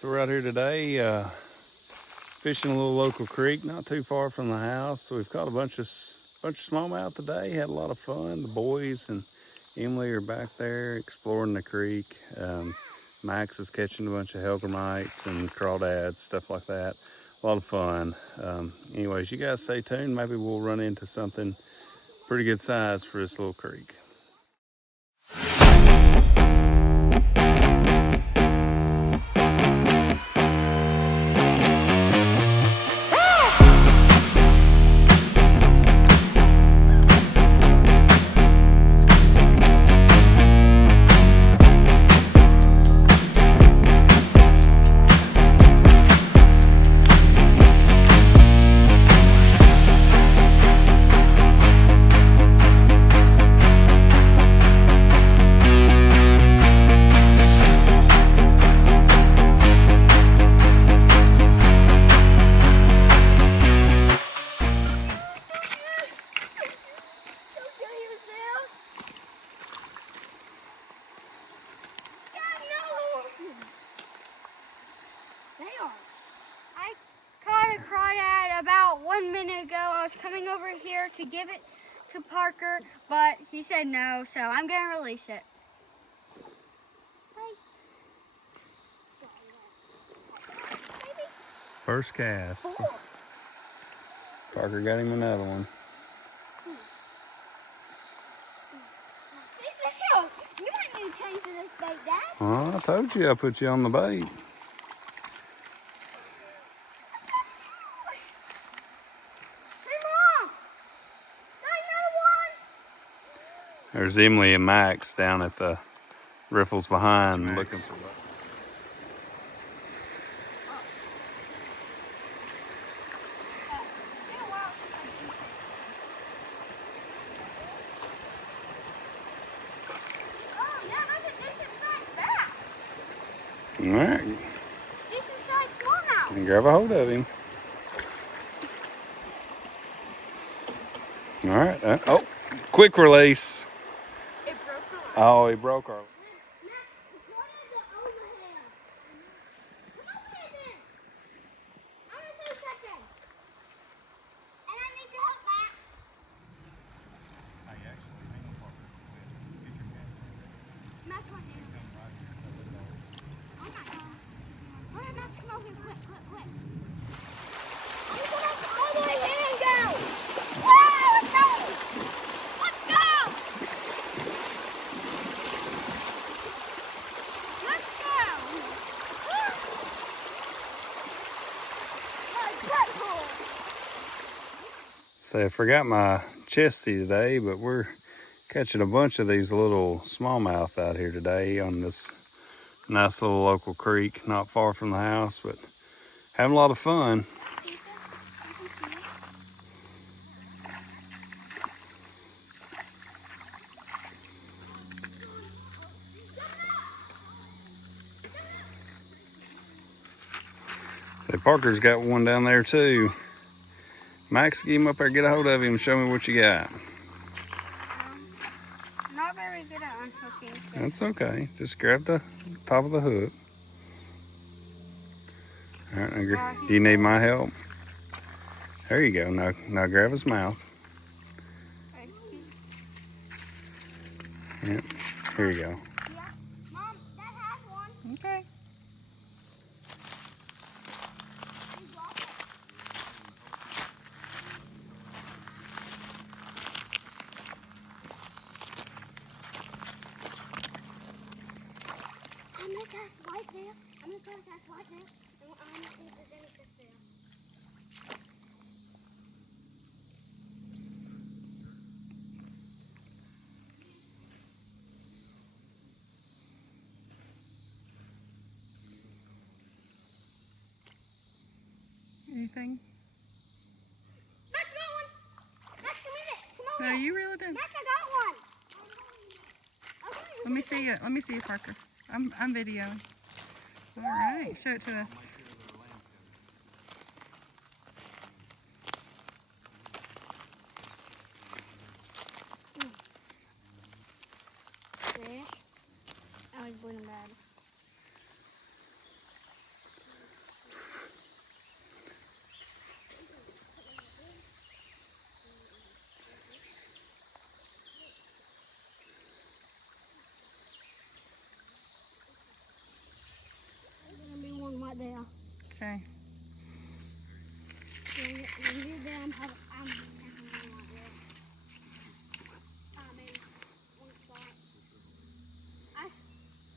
So we're out here today fishing a little local creek not too far from the house. So we've caught a bunch of smallmouth today. Had a lot of fun. The boys and Emily are back there exploring the creek. Max is catching a bunch of hellgrammites and crawdads, stuff like that. A lot of fun. Anyways, you guys stay tuned. Maybe we'll run into something pretty good size for this little creek. I caught a crawdad about 1 minute ago. I was coming over here to give it to Parker, but he said no, so I'm going to release it. First cast. Parker got him another one. You might need to change this bait, Dad. Oh, I told you I put you on the bait. There's Emily and Max down at the riffles behind looking for bugs. Oh, yeah, that's a decent sized bass. All right. Decent sized smallmouth. And grab a hold of him. All right. Oh, quick release. It broke her leg. Oh, he broke our. So I forgot my chesty today, but we're catching a bunch of these little smallmouth out here today on this nice little local creek not far from the house, but having a lot of fun. So Parker's got one down there too. Max, get him up there, get a hold of him and show me what you got. Not very good at unhooking. So. That's okay. Just grab the top of the hook. All right, now, do you need my help? There you go. Now grab his mouth. Yep. Here you go. Yeah. Mom, Dad has one. Okay. I'm gonna cast right there. I'm gonna cast right there. And I'm gonna see if there's any fish there. Anything? Max got one. Max, come in it. Come over. No, you really did. Max, I got one. Okay, Let me see it. Let me see it, Parker. I'm videoing. All right, show it to us. There. I was born bad. there. Okay. When you're there, I'm having one spot.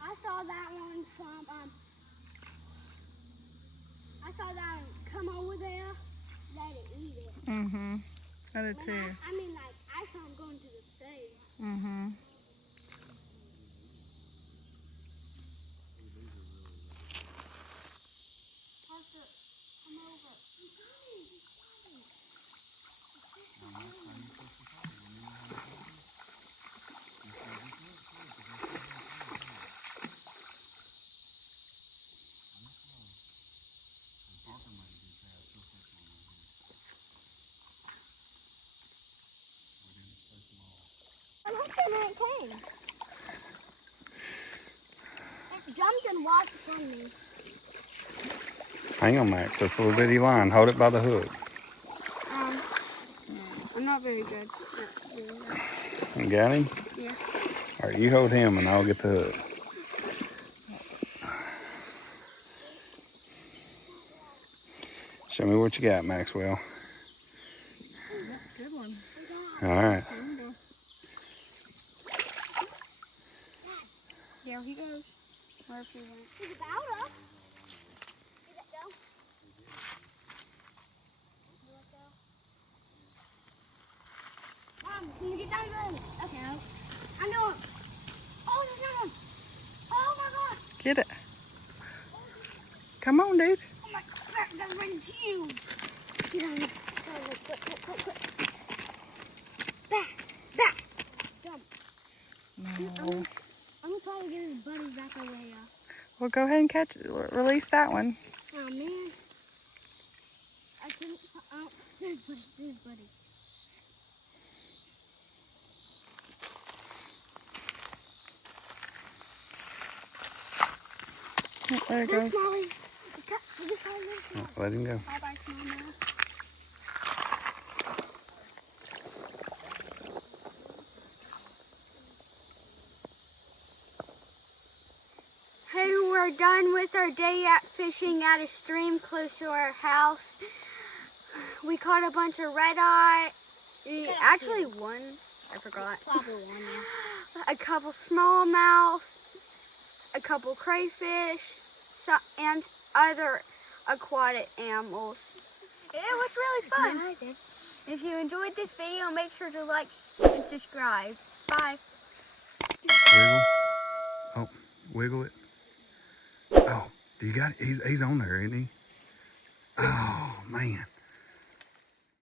I saw that one from I saw that one come over there, let it eat it. Mm-hmm. I did too. I mean, like, I saw him going to the stage. Mm-hmm. Parker, come over. I'm hoping it came. It jumped and walked from me. Hang on, Max. That's a little bitty line. Hold it by the hook. I'm not very good. You got him? Yeah. All right, you hold him and I'll get the hook. Show me what you got, Maxwell. Good one. All right. There he goes. Wherever he went. He's about up. Did it go? Did it go? Mom, can you get down there? Okay. I know him. Oh, there's another one. Oh my God. Get it. Come on, dude. Oh my God, that one's huge. Get on it. Go, quick. Back. Jump. No. I'm gonna try to get his buddies back over here. Well, go ahead and release that one. Oh man. I couldn't. Oh, his buddy. Oh, there it There's goes. Smalley. Oh, let him go. Bye-bye, Smallmouth. Hey, we're done with our day at fishing at a stream close to our house. We caught a bunch of red-eye. Actually, one. I forgot. Probably one, yeah. A couple smallmouth, a couple crayfish, and other aquatic animals. It was really fun. If you enjoyed this video, make sure to like and subscribe. Bye. Wiggle. Oh, wiggle it. Oh, do you got it? He's on there, isn't he? Oh, man.